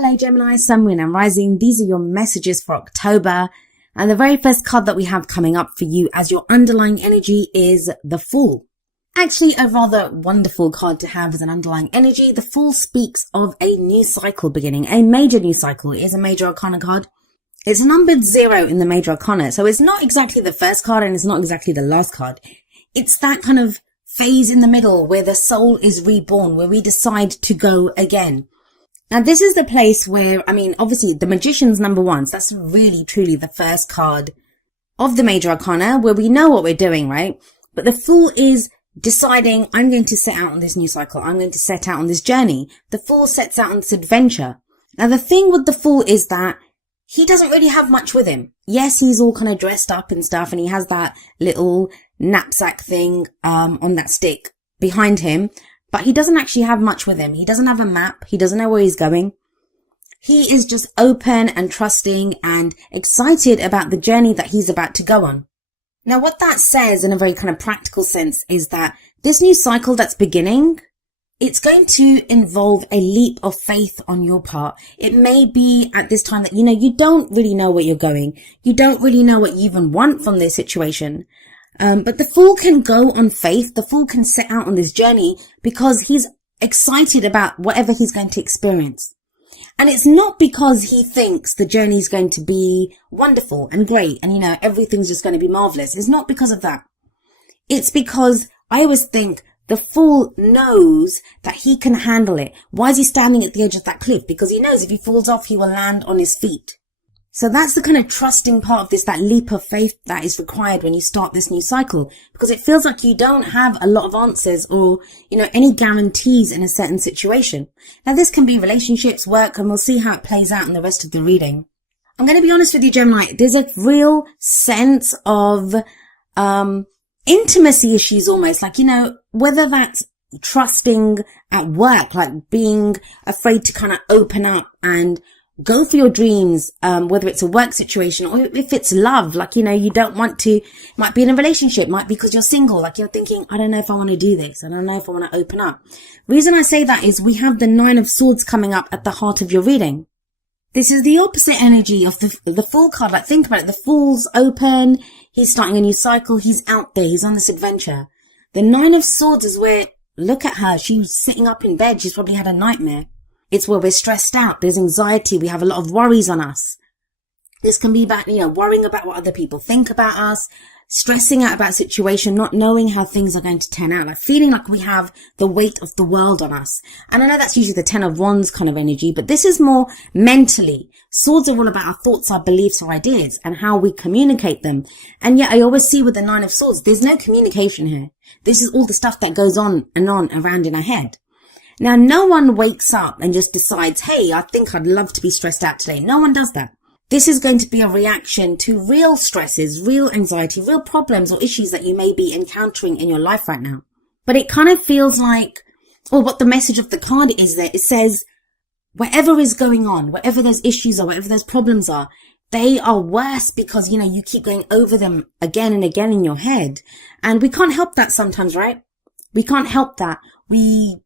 Hello Gemini, Sun, Moon and Rising. These are your messages for October. And the very first card that we have coming up for you as your underlying energy is the Fool. Actually, a rather wonderful card to have as an underlying energy. The Fool speaks of a new cycle beginning, a major new cycle. It is a major arcana card. It's numbered 0 in the major arcana. So it's not exactly the first card and it's not exactly the last card. It's that kind of phase in the middle where the soul is reborn, where we decide to go again. Now, this is the place where, obviously the Magician's number 1. So that's really, truly the first card of the major arcana where we know what we're doing, right? But the Fool is deciding, I'm going to set out on this new cycle. I'm going to set out on this journey. The Fool sets out on this adventure. Now, the thing with the Fool is that he doesn't really have much with him. Yes, he's all kind of dressed up and stuff, and he has that little knapsack thing on that stick behind him. But he doesn't actually have much with him. He doesn't have a map. He doesn't know where he's going. He is just open and trusting and excited about the journey that he's about to go on. Now, what that says in a very kind of practical sense is that this new cycle that's beginning, it's going to involve a leap of faith on your part. It may be at this time that, you don't really know where you're going. You don't really know what you even want from this situation. But the Fool can go on faith. The Fool can set out on this journey because he's excited about whatever he's going to experience. And it's not because he thinks the journey is going to be wonderful and great and, everything's just going to be marvelous. It's not because of that. It's because I always think the Fool knows that he can handle it. Why is he standing at the edge of that cliff? Because he knows if he falls off, he will land on his feet. So that's the kind of trusting part of this, that leap of faith that is required when you start this new cycle, because it feels like you don't have a lot of answers or, any guarantees in a certain situation. Now, this can be relationships, work, and we'll see how it plays out in the rest of the reading. I'm going to be honest with you, Gemini. There's a real sense of, intimacy issues almost, like, whether that's trusting at work, like being afraid to kind of open up and go for your dreams, whether it's a work situation or if it's love, like, you don't want to, might be in a relationship, might be because you're single, like you're thinking, I don't know if I want to do this. I don't know if I want to open up. Reason I say that is we have the 9 of Swords coming up at the heart of your reading. This is the opposite energy of the Fool card. Like, think about it. The Fool's open. He's starting a new cycle. He's out there. He's on this adventure. The 9 of Swords is where, look at her. She's sitting up in bed. She's probably had a nightmare. It's where we're stressed out. There's anxiety. We have a lot of worries on us. This can be about, worrying about what other people think about us, stressing out about a situation, not knowing how things are going to turn out, like feeling like we have the weight of the world on us. And I know that's usually the 10 of Wands kind of energy, but this is more mentally. Swords are all about our thoughts, our beliefs, our ideas, and how we communicate them. And yet I always see with the 9 of Swords, there's no communication here. This is all the stuff that goes on and on around in our head. Now, no one wakes up and just decides, hey, I think I'd love to be stressed out today. No one does that. This is going to be a reaction to real stresses, real anxiety, real problems or issues that you may be encountering in your life right now. But it kind of feels like, or what the message of the card is there, it says, whatever is going on, whatever those issues are, whatever those problems are, they are worse because, you keep going over them again and again in your head. And we can't help that sometimes, right? We can't help that. We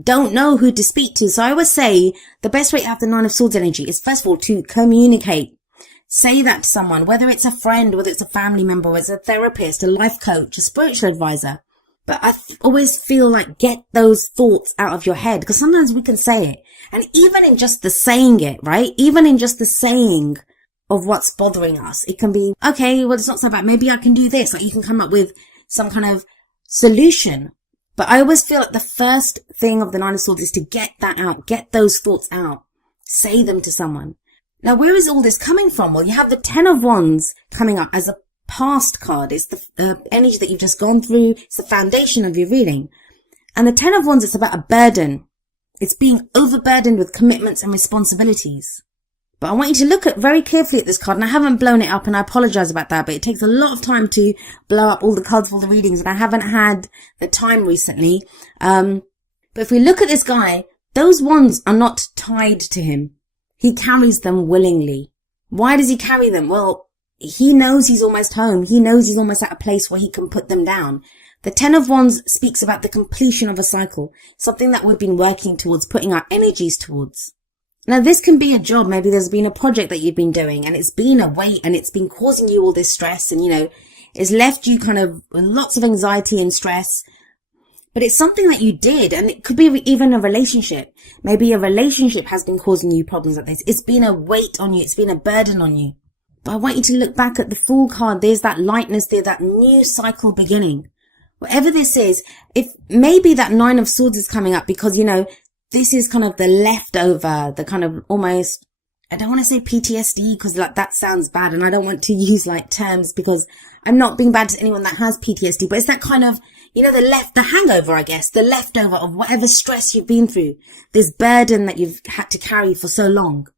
don't know who to speak to. So I always say the best way to have the 9 of Swords energy is, first of all, to communicate. Say that to someone, whether it's a friend, whether it's a family member, whether it's a therapist, a life coach, a spiritual advisor. But I always feel like get those thoughts out of your head, because sometimes we can say it. And even in just the saying it, right? Even in just the saying of what's bothering us, it can be, okay, well, it's not so bad. Maybe I can do this. Like, you can come up with some kind of solution. But I always feel like the first thing of the 9 of Swords is to get that out, get those thoughts out, say them to someone. Now, where is all this coming from? Well, you have the 10 of Wands coming up as a past card. It's the energy that you've just gone through. It's the foundation of your reading. And the 10 of Wands, it's about a burden. It's being overburdened with commitments and responsibilities. But I want you to look very carefully at this card, and I haven't blown it up, and I apologize about that, but it takes a lot of time to blow up all the cards for all the readings, and I haven't had the time recently. But if we look at this guy, those wands are not tied to him. He carries them willingly. Why does he carry them? Well, he knows he's almost home. He knows he's almost at a place where he can put them down. The 10 of Wands speaks about the completion of a cycle, something that we've been working towards, putting our energies towards. Now, this can be a job. Maybe there's been a project that you've been doing and it's been a weight and it's been causing you all this stress and, it's left you kind of with lots of anxiety and stress. But it's something that you did, and it could be even a relationship. Maybe a relationship has been causing you problems like this. It's been a weight on you. It's been a burden on you. But I want you to look back at the Fool card. There's that lightness there, that new cycle beginning. Whatever this is, if maybe that Nine of Swords is coming up because, this is kind of the leftover, the kind of almost, I don't want to say PTSD because that sounds bad, and I don't want to use terms because I'm not being bad to anyone that has PTSD, but it's that kind of, the hangover, I guess, the leftover of whatever stress you've been through, this burden that you've had to carry for so long.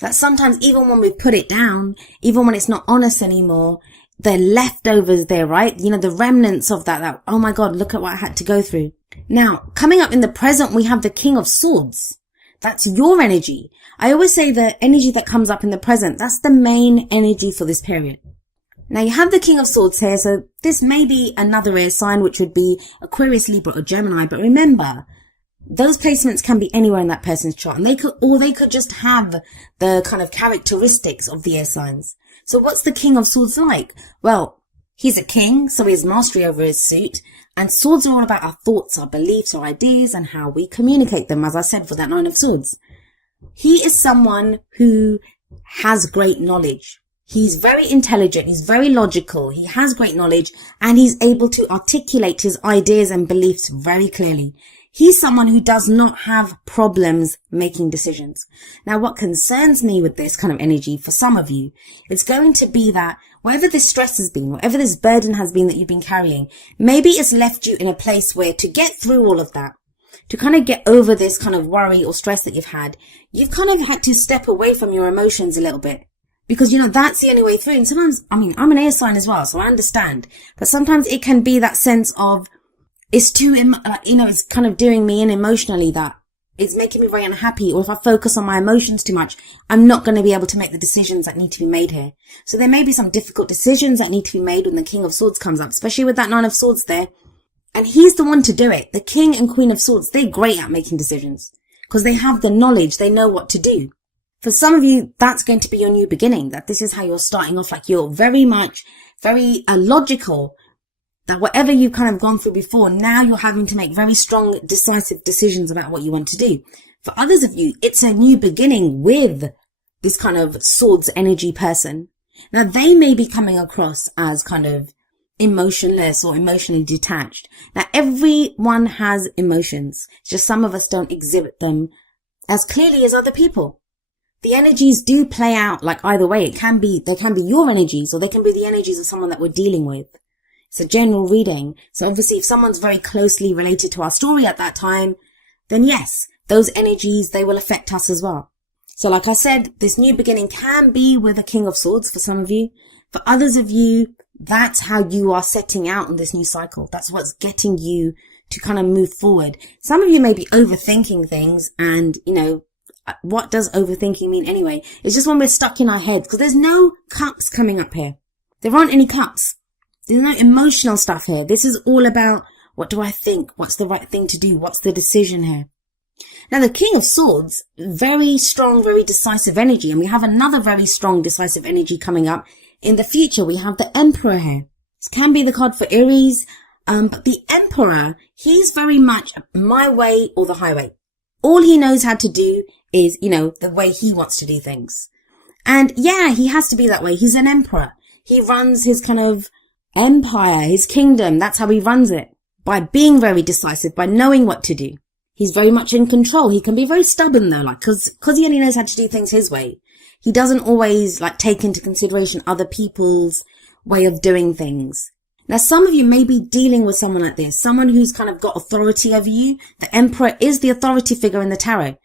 That sometimes even when we put it down, even when it's not on us anymore, the leftovers there, right? The remnants of that, oh my God, look at what I had to go through. Now, coming up in the present, we have the King of Swords. That's your energy. I always say the energy that comes up in the present, that's the main energy for this period. Now you have the King of Swords here, so this may be another air sign, which would be Aquarius, Libra, or Gemini, but remember, those placements can be anywhere in that person's chart, and they could just have the kind of characteristics of the air signs. So what's the King of Swords like? Well, he's a king, so he has mastery over his suit, and swords are all about our thoughts, our beliefs, our ideas, and how we communicate them, as I said, for that Nine of Swords. He is someone who has great knowledge. He's very intelligent, he's very logical, he has great knowledge, and he's able to articulate his ideas and beliefs very clearly. He's someone who does not have problems making decisions. Now, what concerns me with this kind of energy for some of you, it's going to be that whatever this stress has been, whatever this burden has been that you've been carrying, maybe it's left you in a place where to get through all of that, to kind of get over this kind of worry or stress that you've had, you've kind of had to step away from your emotions a little bit. Because, that's the only way through. And sometimes, I'm an air sign as well, so I understand. But sometimes it can be that sense of, it's too, it's kind of doing me in emotionally that it's making me very unhappy. Or if I focus on my emotions too much, I'm not going to be able to make the decisions that need to be made here. So there may be some difficult decisions that need to be made when the King of Swords comes up, especially with that Nine of Swords there. And he's the one to do it. The King and Queen of Swords, they're great at making decisions because they have the knowledge. They know what to do. For some of you, that's going to be your new beginning, that this is how you're starting off, like you're very logical, that whatever you've kind of gone through before, now you're having to make very strong, decisive decisions about what you want to do. For others of you, it's a new beginning with this kind of swords energy person. Now, they may be coming across as kind of emotionless or emotionally detached. Now, everyone has emotions. It's just some of us don't exhibit them as clearly as other people. The energies do play out like either way. They can be your energies, or they can be the energies of someone that we're dealing with. It's a general reading. So obviously if someone's very closely related to our story at that time, then yes, those energies, they will affect us as well. So like I said, this new beginning can be with a King of Swords for some of you. For others of you, that's how you are setting out on this new cycle. That's what's getting you to kind of move forward. Some of you may be overthinking things, and what does overthinking mean anyway? It's just when we're stuck in our heads, because there's no cups coming up here. There aren't any cups. There's no emotional stuff here. This is all about, what do I think? What's the right thing to do? What's the decision here? Now, the King of Swords, very strong, very decisive energy. And we have another very strong, decisive energy coming up in the future. We have the Emperor here. This can be the card for Aries. But the Emperor, he's very much my way or the highway. All he knows how to do is, the way he wants to do things. And yeah, he has to be that way. He's an emperor. He runs his kind of empire, his kingdom. That's how he runs it. By being very decisive, by knowing what to do. He's very much in control. He can be very stubborn though, cause he only knows how to do things his way. He doesn't always take into consideration other people's way of doing things. Now, some of you may be dealing with someone like this, someone who's kind of got authority over you. The Emperor is the authority figure in the tarot.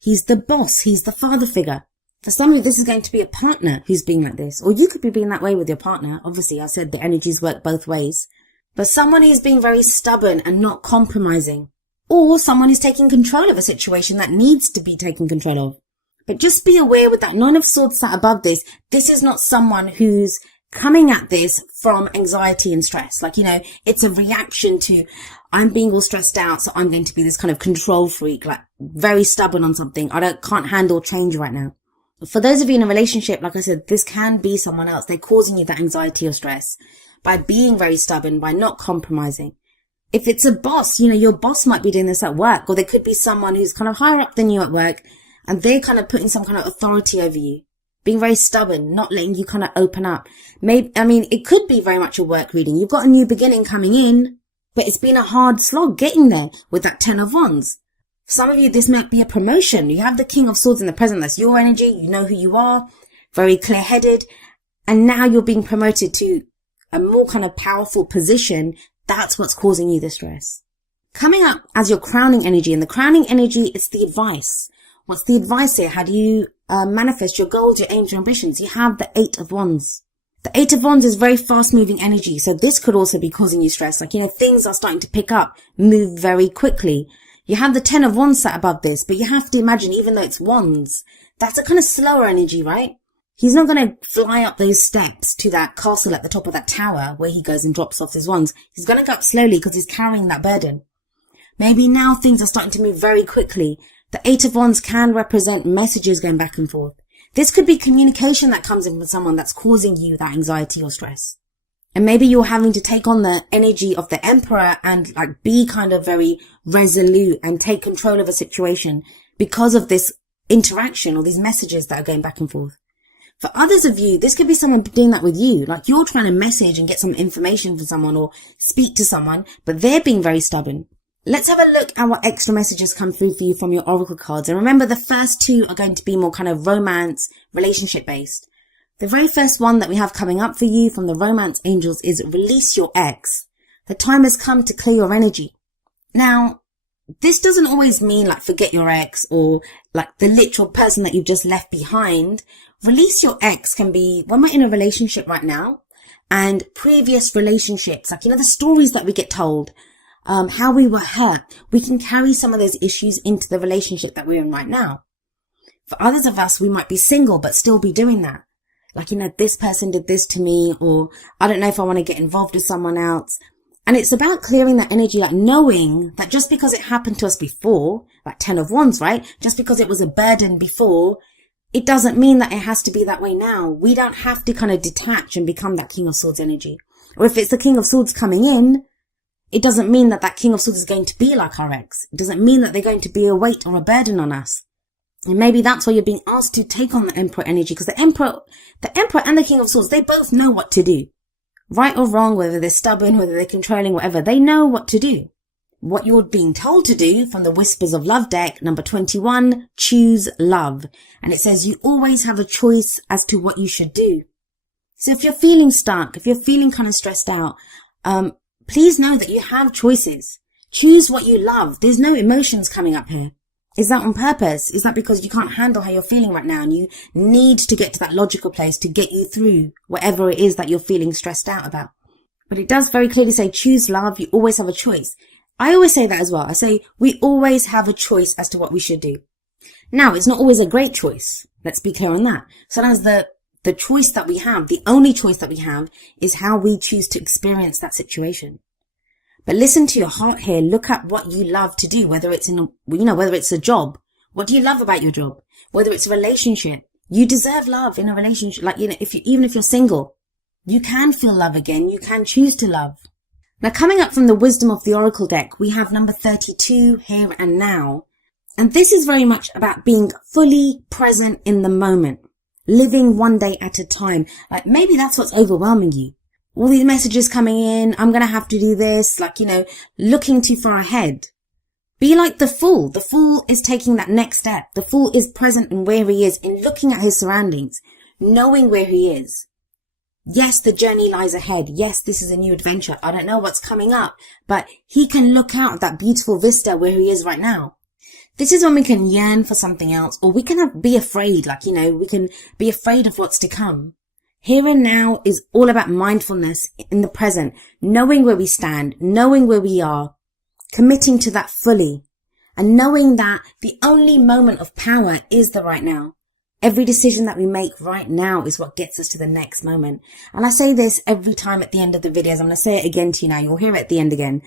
He's the boss. He's the father figure. For some of you, this is going to be a partner who's being like this. Or you could be being that way with your partner. Obviously, I said the energies work both ways. But someone who's being very stubborn and not compromising. Or someone who's taking control of a situation that needs to be taken control of. But just be aware with that Nine of Swords sat above this, this is not someone who's coming at this from anxiety and stress. Like, it's a reaction to, I'm being all stressed out, so I'm going to be this kind of control freak, like very stubborn on something. Can't handle change right now. For those of you in a relationship, like I said, this can be someone else. They're causing you that anxiety or stress by being very stubborn, by not compromising. If it's a boss, your boss might be doing this at work, or there could be someone who's kind of higher up than you at work, and they're kind of putting some kind of authority over you, being very stubborn, not letting you kind of open up. It could be very much a work reading. You've got a new beginning coming in, but it's been a hard slog getting there with that 10 of Wands. For some of you, this might be a promotion. You have the King of Swords in the present. That's your energy. You know who you are, very clear-headed. And now you're being promoted to a more kind of powerful position. That's what's causing you the stress. Coming up as your crowning energy, and the crowning energy is the advice. What's the advice here? How do you manifest your goals, your aims, your ambitions? You have the 8 of Wands. The 8 of Wands is very fast-moving energy, so this could also be causing you stress. Like, things are starting to pick up, move very quickly. You have the 10 of Wands sat above this, but you have to imagine, even though it's Wands, that's a kind of slower energy, right? He's not going to fly up those steps to that castle at the top of that tower where he goes and drops off his wands. He's going to go up slowly because he's carrying that burden. Maybe now things are starting to move very quickly. The 8 of Wands can represent messages going back and forth. This could be communication that comes in with someone that's causing you that anxiety or stress. And maybe you're having to take on the energy of the Emperor and be kind of very resolute and take control of a situation because of this interaction or these messages that are going back and forth. For others of you, this could be someone doing that with you. Like, you're trying to message and get some information from someone or speak to someone, but they're being very stubborn. Let's have a look at what extra messages come through for you from your oracle cards. And remember, the first 2 are going to be more kind of romance, relationship based. The very first one that we have coming up for you from the romance angels is release your ex. The time has come to clear your energy. Now, this doesn't always mean forget your ex or the literal person that you've just left behind. Release your ex can be when we're in a relationship right now and previous relationships, the stories that we get told. How we were hurt, we can carry some of those issues into the relationship that we're in right now. For others of us, we might be single, but still be doing that. This person did this to me, or I don't know if I want to get involved with someone else. And it's about clearing that energy, knowing that just because it happened to us before, 10 of Wands, right? Just because it was a burden before, it doesn't mean that it has to be that way now. We don't have to kind of detach and become that King of Swords energy. Or if it's the King of Swords coming in, it doesn't mean that King of Swords is going to be like our ex. It doesn't mean that they're going to be a weight or a burden on us. And maybe that's why you're being asked to take on the Emperor energy, because the Emperor and the King of Swords, they both know what to do. Right or wrong, whether they're stubborn, whether they're controlling, whatever, they know what to do. What you're being told to do from the Whispers of Love deck, number 21, choose love. And it says you always have a choice as to what you should do. So if you're feeling stuck, if you're feeling kind of stressed out, please know that you have choices. Choose what you love. There's no emotions coming up here. Is that on purpose? Is that because you can't handle how you're feeling right now and you need to get to that logical place to get you through whatever it is that you're feeling stressed out about? But it does very clearly say choose love. You always have a choice. I always say that as well. I say we always have a choice as to what we should do. Now, it's not always a great choice. Let's be clear on that. Sometimes the choice that we have, the only choice that we have, is how we choose to experience that situation. But listen to your heart here. Look at what you love to do, whether it's whether it's a job. What do you love about your job? Whether it's a relationship. You deserve love in a relationship. Even if you're single, you can feel love again. You can choose to love. Now, coming up from the Wisdom of the Oracle deck, we have number 32, here and now. And this is very much about being fully present in the moment. Living one day at a time. Maybe that's what's overwhelming you. All these messages coming in, I'm going to have to do this, looking too far ahead. Be like the Fool. The Fool is taking that next step. The Fool is present in where he is, in looking at his surroundings, knowing where he is. Yes, the journey lies ahead. Yes, this is a new adventure. I don't know what's coming up, but he can look out at that beautiful vista where he is right now. This is when we can yearn for something else, or we can be afraid, we can be afraid of what's to come. Here and now is all about mindfulness in the present, knowing where we stand, knowing where we are, committing to that fully, and knowing that the only moment of power is the right now. Every decision that we make right now is what gets us to the next moment. And I say this every time at the end of the videos. I'm going to say it again to you now. You'll hear it at the end again.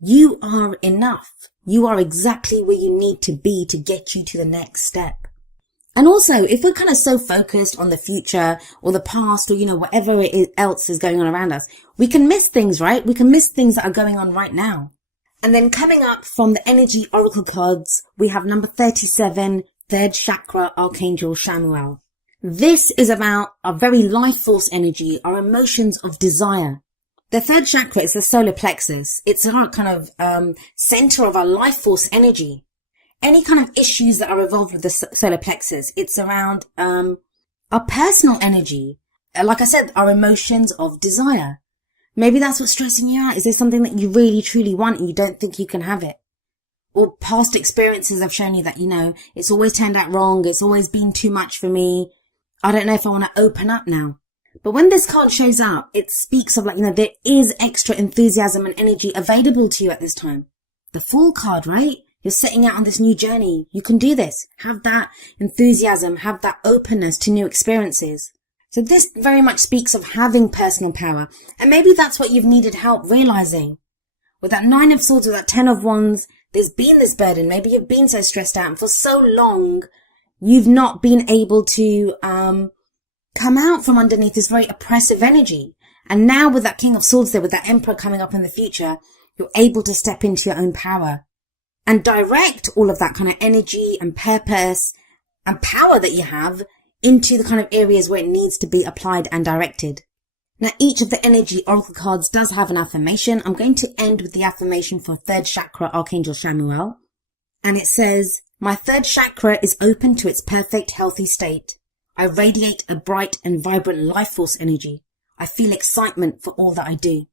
You are enough. You are exactly where you need to be to get you to the next step. And also, if we're kind of so focused on the future or the past or, whatever else is going on around us, we can miss things, right? We can miss things that are going on right now. And then coming up from the energy oracle cards, we have number 37, third chakra, Archangel Chamuel. This is about our very life force energy, our emotions of desire. The third chakra is the solar plexus. It's our kind of center of our life force energy. Any kind of issues that are involved with the solar plexus, it's around our personal energy. Like I said, our emotions of desire. Maybe that's what's stressing you out. Is there something that you really, truly want and you don't think you can have it? Or past experiences have shown you that, it's always turned out wrong. It's always been too much for me. I don't know if I want to open up now. But when this card shows up, it speaks of there is extra enthusiasm and energy available to you at this time. The Fool card, right? You're setting out on this new journey. You can do this. Have that enthusiasm, have that openness to new experiences. So this very much speaks of having personal power. And maybe that's what you've needed help realizing. With that 9 of Swords, with that 10 of Wands, there's been this burden. Maybe you've been so stressed out and for so long, you've not been able to come out from underneath this very oppressive energy. And now with that King of Swords there, with that Emperor coming up in the future, you're able to step into your own power and direct all of that kind of energy and purpose and power that you have into the kind of areas where it needs to be applied and directed. Now, each of the energy oracle cards does have an affirmation. I'm going to end with the affirmation for third chakra, Archangel Chamuel. And it says, my third chakra is open to its perfect, healthy state. I radiate a bright and vibrant life force energy. I feel excitement for all that I do.